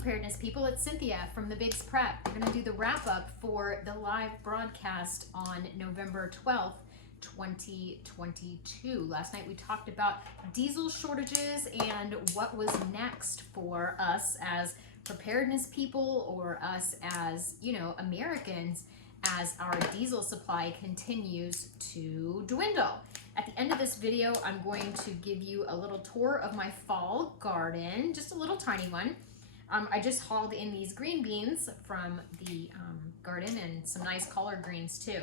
preparedness people. It's Cynthia from the Bigs Prep. We're going to do the wrap up for the live broadcast on November 12th, 2022. Last night we talked about diesel shortages and what was next for us as preparedness people, or us as, Americans, as our diesel supply continues to dwindle. At the end of this video, I'm going to give you a little tour of my fall garden, just a little tiny one. I just hauled in these green beans from the garden, and some nice collard greens too.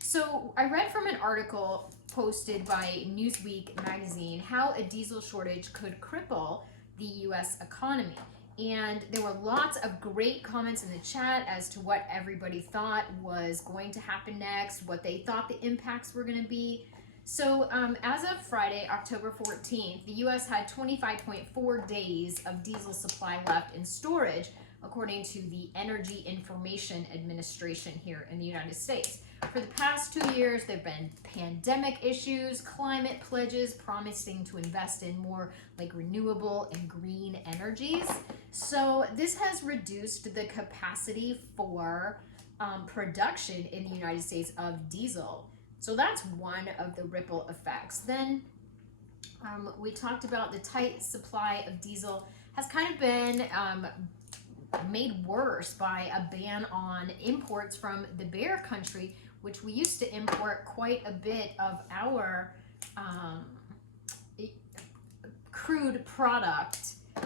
So I read from an article posted by Newsweek magazine how a diesel shortage could cripple the US economy. And there were lots of great comments in the chat as to what everybody thought was going to happen next, what they thought the impacts were going to be. So as of Friday, October 14th, the U.S. had 25.4 days of diesel supply left in storage, according to the Energy Information Administration here in the United States. For the past 2 years, there have been pandemic issues, climate pledges promising to invest in more like renewable and green energies. So this has reduced the capacity for production in the United States of diesel. So that's one of the ripple effects. Then we talked about the tight supply of diesel has kind of been made worse by a ban on imports from the Bear Country, which we used to import quite a bit of our crude product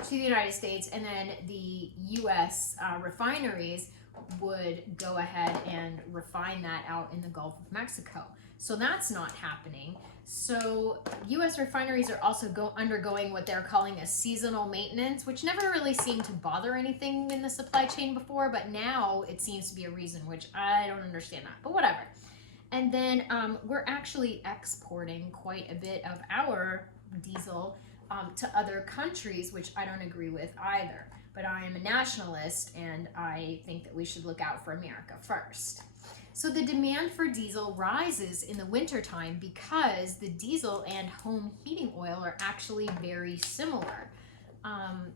to the United States, and then the U.S. Refineries would go ahead and refine that out in the Gulf of Mexico. So that's not happening. So U.S. refineries are also undergoing what they're calling a seasonal maintenance, which never really seemed to bother anything in the supply chain before, but now it seems to be a reason, which I don't understand that, but whatever. And then we're actually exporting quite a bit of our diesel to other countries, which I don't agree with either. But I am a nationalist, and I think that we should look out for America first. So the demand for diesel rises in the wintertime because the diesel and home heating oil are actually very similar.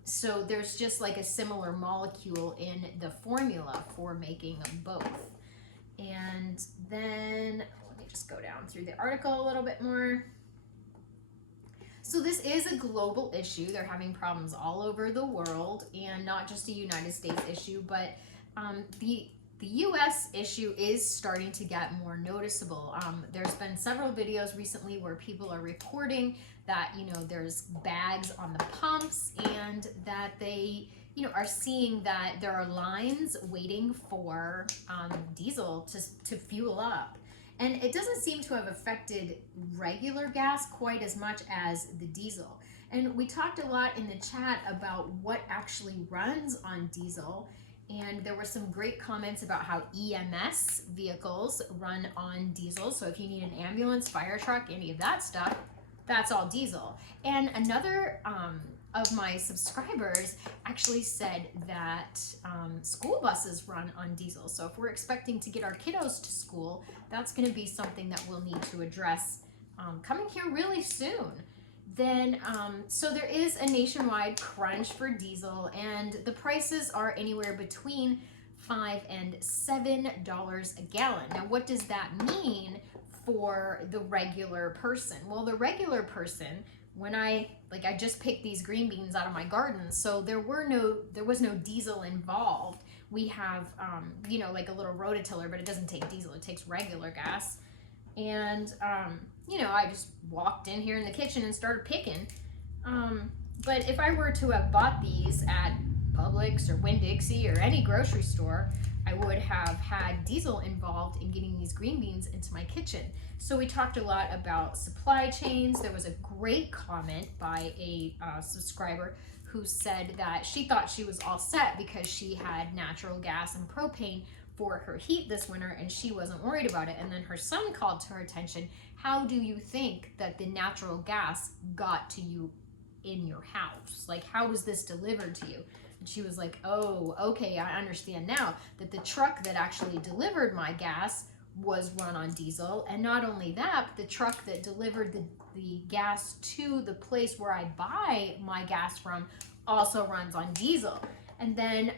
So there's just like a similar molecule in the formula for making both. And then let me just go down through the article a little bit more. So this is a global issue. They're having problems all over the world, and not just a United States issue, but the U.S. issue is starting to get more noticeable. There's been several videos recently where people are reporting that, there's bags on the pumps, and that they, are seeing that there are lines waiting for diesel to fuel up. And it doesn't seem to have affected regular gas quite as much as the diesel. And we talked a lot in the chat about what actually runs on diesel. And there were some great comments about how EMS vehicles run on diesel. So if you need an ambulance, fire truck, any of that stuff, that's all diesel. And another of my subscribers actually said that school buses run on diesel. So if we're expecting to get our kiddos to school, that's going to be something that we'll need to address coming here really soon. Then, so there is a nationwide crunch for diesel, and the prices are anywhere between $5 and $7 a gallon. Now, what does that mean for the regular person? Well, the regular person, when I just picked these green beans out of my garden, so there was no diesel involved. We have, like a little rototiller, but it doesn't take diesel, it takes regular gas. And, I just walked in here in the kitchen and started picking. But if I were to have bought these at Publix or Winn-Dixie or any grocery store, I would have had diesel involved in getting these green beans into my kitchen. So we talked a lot about supply chains. There was a great comment by a subscriber who said that she thought she was all set because she had natural gas and propane for her heat this winter, and she wasn't worried about it. And then her son called to her attention, how do you think that the natural gas got to you in your house? Like, how was this delivered to you? And she was like, oh, okay, I understand now that the truck that actually delivered my gas was run on diesel. And not only that, but the truck that delivered the gas to the place where I buy my gas from also runs on diesel. And then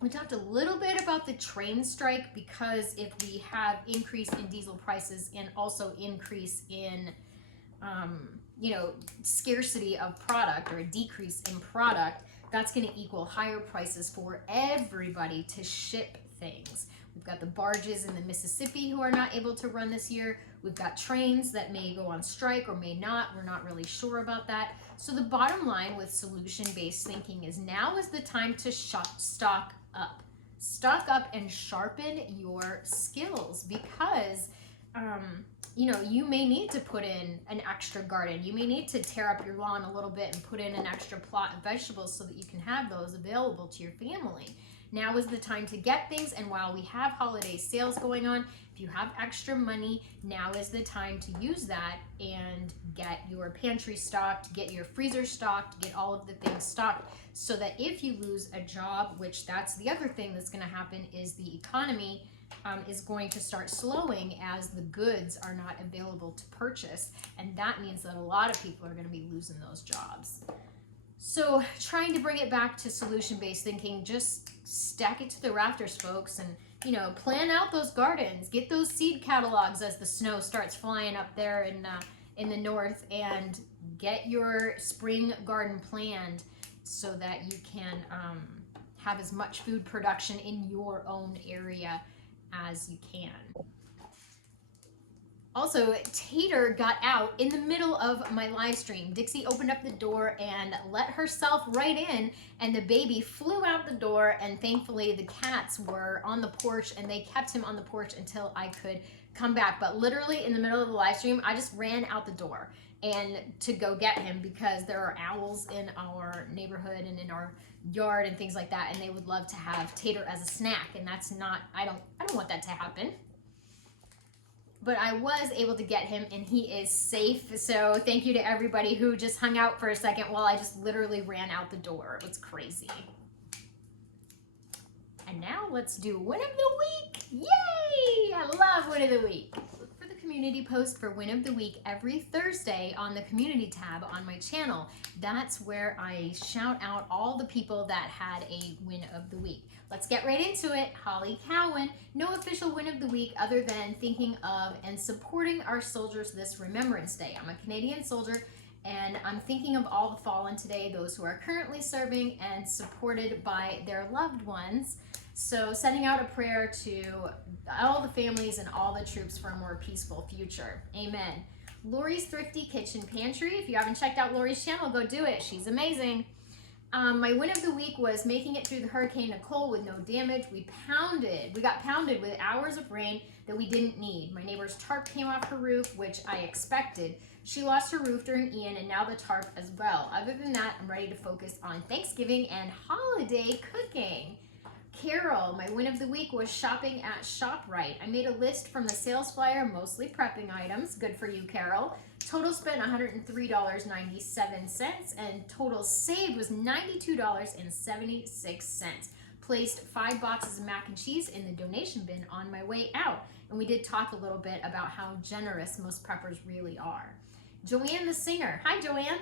we talked a little bit about the train strike, because if we have increase in diesel prices and also increase in scarcity of product, or a decrease in product, that's going to equal higher prices for everybody to ship things. We've got the barges in the Mississippi who are not able to run this year. We've got trains that may go on strike or may not. We're not really sure about that. So the bottom line with solution-based thinking is now is the time to stock up. Stock up and sharpen your skills, because you may need to put in an extra garden. You may need to tear up your lawn a little bit and put in an extra plot of vegetables so that you can have those available to your family. Now is the time to get things, and while we have holiday sales going on, if you have extra money, now is the time to use that and get your pantry stocked, get your freezer stocked, get all of the things stocked, so that if you lose a job, which that's the other thing that's going to happen, is the economy is going to start slowing as the goods are not available to purchase, and that means that a lot of people are going to be losing those jobs. So trying to bring it back to solution-based thinking, just stack it to the rafters, folks, and plan out those gardens, get those seed catalogs as the snow starts flying up there in the north, and get your spring garden planned so that you can have as much food production in your own area as you can. Also, Tater got out in the middle of my live stream. Dixie opened up the door and let herself right in, and the baby flew out the door, and thankfully the cats were on the porch, and they kept him on the porch until I could come back. But literally in the middle of the live stream, I just ran out the door and to go get him, because there are owls in our neighborhood and in our yard and things like that, and they would love to have Tater as a snack, and that's not, I don't want that to happen. But I was able to get him, and he is safe. So thank you to everybody who just hung out for a second while I just literally ran out the door. It was crazy. And now let's do Win of the Week. Yay! I love Win of the Week. Look for the community post for Win of the Week every Thursday on the community tab on my channel. That's where I shout out all the people that had a Win of the Week. Let's get right into it. Holly Cowan, no official win of the week other than thinking of and supporting our soldiers this Remembrance Day. I'm a Canadian soldier, and I'm thinking of all the fallen today, those who are currently serving and supported by their loved ones. So sending out a prayer to all the families and all the troops for a more peaceful future. Amen. Lori's Thrifty Kitchen Pantry. If you haven't checked out Lori's channel, go do it. She's amazing. My win of the week was making it through the Hurricane Nicole with no damage. We got pounded with hours of rain that we didn't need. My neighbor's tarp came off her roof, which I expected. She lost her roof during Ian, and now the tarp as well. Other than that, I'm ready to focus on Thanksgiving and holiday cooking. Carol, my win of the week was shopping at ShopRite. I made a list from the sales flyer, mostly prepping items. Good for you, Carol. Total spent $103.97, and total saved was $92.76. Placed 5 boxes of mac and cheese in the donation bin on my way out. And we did talk a little bit about how generous most preppers really are. Joanne the singer. Hi, Joanne.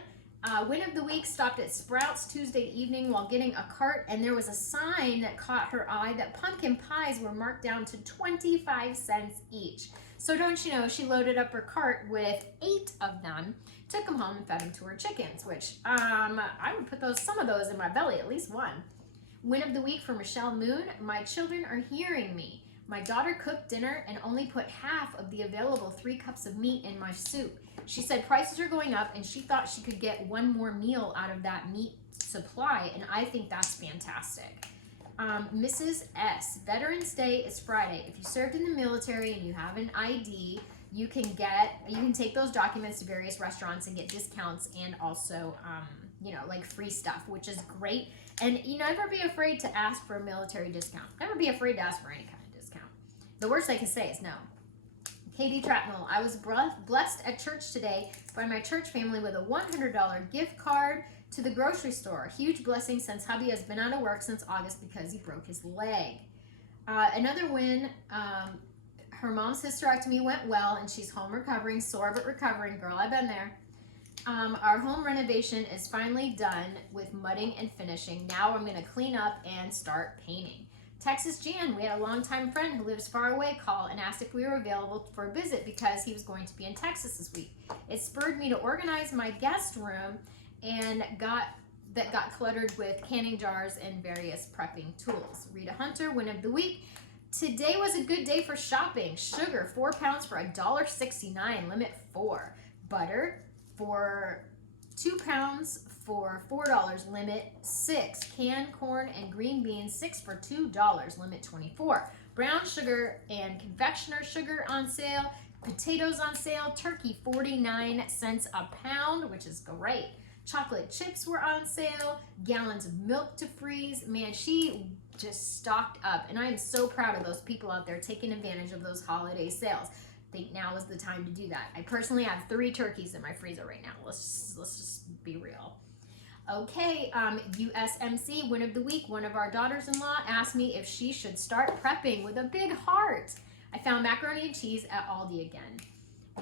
Win of the week, stopped at Sprouts Tuesday evening while getting a cart, and there was a sign that caught her eye that pumpkin pies were marked down to 25 cents each. So don't you know, she loaded up her cart with 8 of them, took them home and fed them to her chickens, which I would put some of those in my belly, at least one. Win of the week for Michelle Moon. My children are hearing me. My daughter cooked dinner and only put half of the available 3 cups of meat in my soup. She said prices are going up, and she thought she could get one more meal out of that meat supply, and I think that's fantastic. Mrs. S, Veterans Day is Friday. If you served in the military and you have an ID, you can take those documents to various restaurants and get discounts, and also like free stuff, which is great. And you never be afraid to ask for a military discount. Never be afraid to ask for any kind of discount. The worst they can say is no. Katie Trapnell, I was blessed at church today by my church family with a $100 gift card to the grocery store. Huge blessing since hubby has been out of work since August because he broke his leg. Another win, her mom's hysterectomy went well and she's home recovering, sore but recovering. Girl, I've been there. Our home renovation is finally done with mudding and finishing. Now I'm going to clean up and start painting. Texas Jan, we had a longtime friend who lives far away, call and asked if we were available for a visit because he was going to be in Texas this week. It spurred me to organize my guest room and got cluttered with canning jars and various prepping tools. Rita Hunter, win of the week. Today was a good day for shopping. Sugar, 4 pounds for $1.69, limit 4. Butter, for 2 pounds for $4, limit 6. Canned corn and green beans, 6 for $2, limit 24. Brown sugar and confectioner sugar on sale. Potatoes on sale. Turkey, 49 cents a pound, which is great. Chocolate chips were on sale. Gallons of milk to freeze. Man, she just stocked up, and I am so proud of those people out there taking advantage of those holiday sales. I think now is the time to do that. I personally have 3 turkeys in my freezer right now. Let's just be real. Okay, USMC, win of the week. One of our daughters-in-law asked me if she should start prepping with a big heart. I found macaroni and cheese at Aldi again.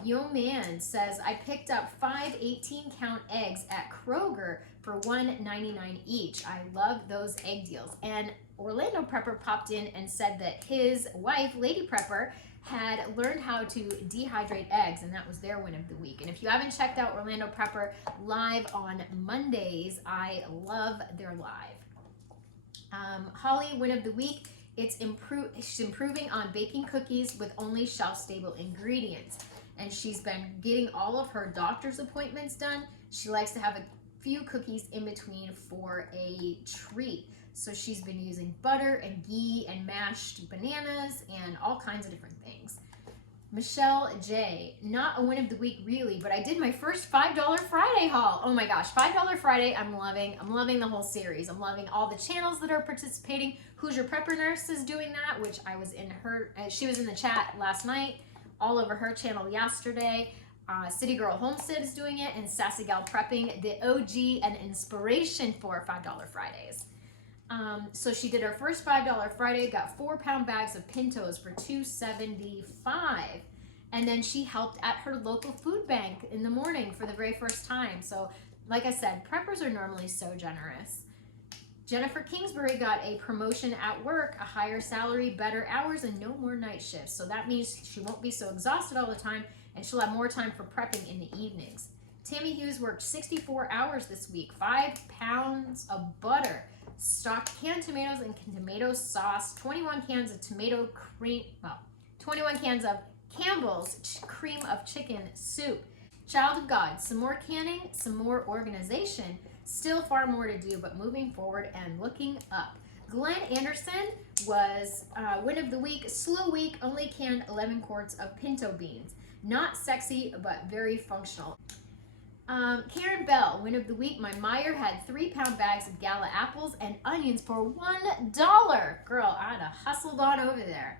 Yo Man says, I picked up 5 18-count eggs at Kroger for $1.99 each. I love those egg deals. And Orlando Prepper popped in and said that his wife, Lady Prepper, had learned how to dehydrate eggs, and that was their win of the week. And if you haven't checked out Orlando Prepper live on Mondays, I love their live. Holly, win of the week. She's improving on baking cookies with only shelf-stable ingredients. And she's been getting all of her doctor's appointments done. She likes to have a few cookies in between for a treat. So she's been using butter and ghee and mashed bananas and all kinds of different things. Michelle J, not a win of the week really, but I did my first $5 Friday haul. Oh my gosh, $5 Friday, I'm loving the whole series. I'm loving all the channels that are participating. Who's Your Prepper Nurse is doing that, which I was in she was in the chat last night, all over her channel yesterday. City Girl Homestead is doing it, and Sassy Gal Prepping, the OG and inspiration for $5 Fridays. So she did her first $5 Friday, got 4-pound bags of pintos for $2.75. And then she helped at her local food bank in the morning for the very first time. So like I said, preppers are normally so generous. Jennifer Kingsbury got a promotion at work, a higher salary, better hours, and no more night shifts. So that means she won't be so exhausted all the time, and she'll have more time for prepping in the evenings. Tammy Hughes worked 64 hours this week, 5 pounds of butter, stocked canned tomatoes and tomato sauce, 21 cans of tomato cream, 21 cans of Campbell's cream of chicken soup. Child of God, some more canning, some more organization, still far more to do, but moving forward and looking up. Glenn Anderson was win of the week, slow week, only canned 11 quarts of pinto beans. Not sexy, but very functional. Karen Bell, win of the week. My Meyer had 3-pound bags of Gala apples and onions for $1. Girl, I'd have hustled on over there.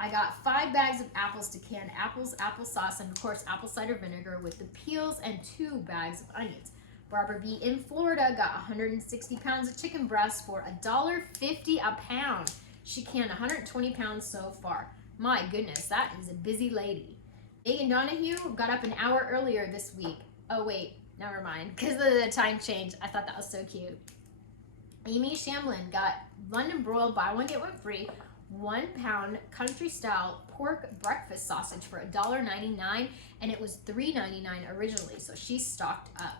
I got 5 bags of apples to can apples, applesauce, and of course apple cider vinegar with the peels, and 2 bags of onions. Barbara B in Florida got 160 pounds of chicken breasts for $1.50 a pound. She canned 120 pounds so far. My goodness, that is a busy lady. Megan Donahue got up an hour earlier this week. Oh wait, never mind, because of the time change. I thought that was so cute. Amy Shamlin got London broiled buy one get one free 1-pound country style pork breakfast sausage for $1.99, and it was $3.99 originally, so she stocked up.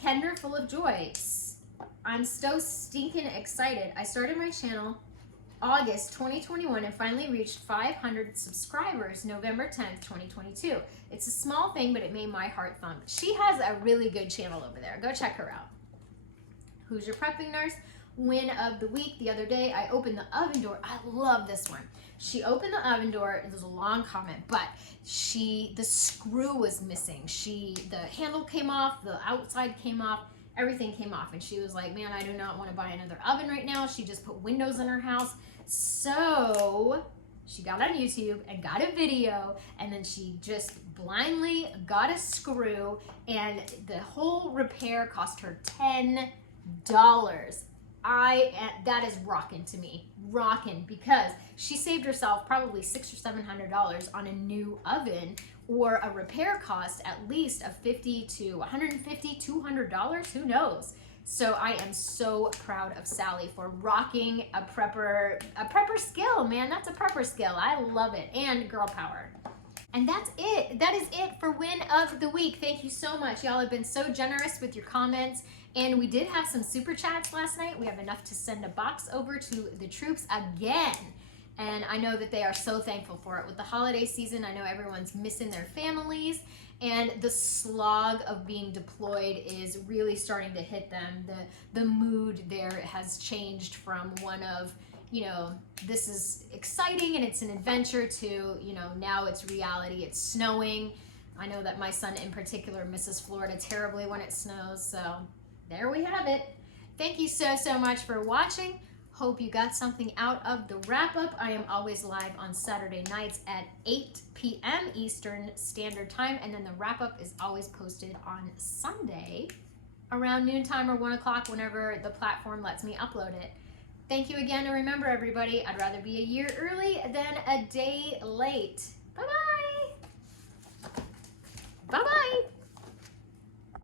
Kendra full of joy. I'm so stinking excited. I started my channel August 2021 and finally reached 500 subscribers November 10th, 2022. It's a small thing, but it made my heart thump. She has a really good channel over there. Go check her out. Who's Your Prepping Nurse? Win of the week. The other day, I opened the oven door. I love this one. She opened the oven door. It was a long comment, but the screw was missing. The handle came off, the outside came off, everything came off. And she was like, man, I do not want to buy another oven right now. She just put windows in her house. So she got on YouTube and got a video, and then she just blindly got a screw, and the whole repair cost her $10. That is rocking to me, rocking, because she saved herself probably $600 or $700 on a new oven or a repair cost at least of $50 to $150, $200, who knows? So I am so proud of Sally for rocking a prepper skill, man. That's a prepper skill. I love it. And girl power. And that's it. That is it for Win of the Week. Thank you so much. Y'all have been so generous with your comments. And we did have some super chats last night. We have enough to send a box over to the troops again. And I know that they are so thankful for it. With the holiday season, I know everyone's missing their families. And the slog of being deployed is really starting to hit them. The mood there has changed from one of, you know, this is exciting and it's an adventure to, you know, now it's reality. It's snowing. I know that my son in particular misses Florida terribly when it snows. So there we have it. Thank you so much for watching. Hope you got something out of the wrap up. I am always live on Saturday nights at 8 p.m. Eastern Standard Time. And then the wrap up is always posted on Sunday around noontime or 1 o'clock, whenever the platform lets me upload it. Thank you again, and remember everybody, I'd rather be a year early than a day late. Bye-bye!